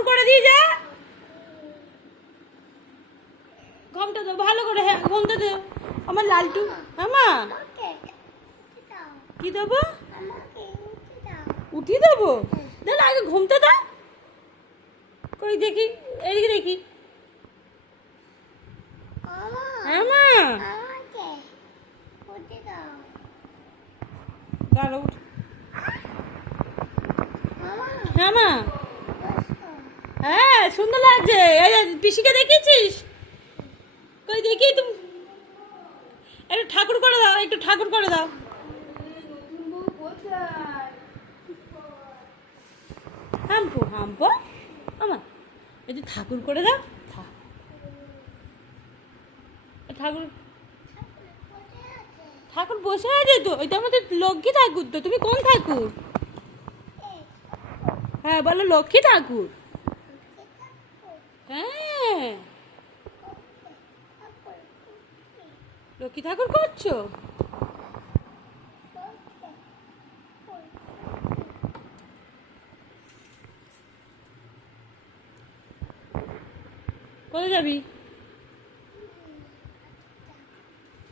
ঠাকুর করে দিয়ে যা। ঘুমটা দাও ভালো করে, হ্যাঁ ঘুমটা দাও আমার লালটু। হ্যাঁ মা, কি দেবো? উঠিয়ে দেবো? দাঁড়া আগে ঘুমটা দাও। কই দেখি, এদিকে দেখি। হ্যাঁ মা, দাঁড়া উঠ। হ্যাঁ মা, হ্যাঁ সুন্দর লাগছে। এই যে পিসিকে দেখিয়েছিস? কই দেখি তুমি, একটু ঠাকুর করে দাও, একটু ঠাকুর করে দাও। হাম্পো হাম্পো আমার, এই যে ঠাকুর করে দাও। ঠাকুর, ঠাকুর বসে আছে তো, এটা আমাদের লক্ষ্মী ঠাকুর তো। তুমি কোন ঠাকুর? হ্যাঁ বলো লক্ষ্মী ঠাকুর। হ্যাঁ লক্ষ্মী ঠাকুর করছো? কোথায় যাবি?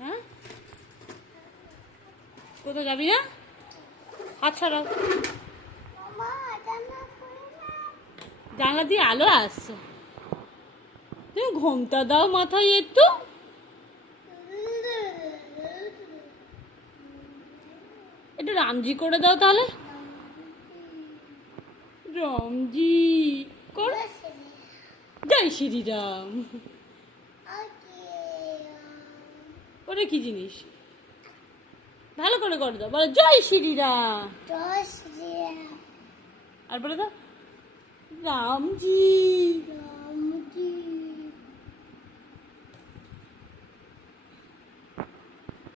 হ্যাঁ কোথায় যাবি না? হাত ছাড়াও। জানলা দিয়ে আলো আসছে। তুমি ঘুমটা দাও মাথায় একটু। একটু রামজি করে দাও তাহলে। রামজি কর। জয় শ্রীরাম। ওটা কি জিনিস? ভালো করে করে দাও, বলো জয় শ্রীরাম। আর বলে দাও রামজি।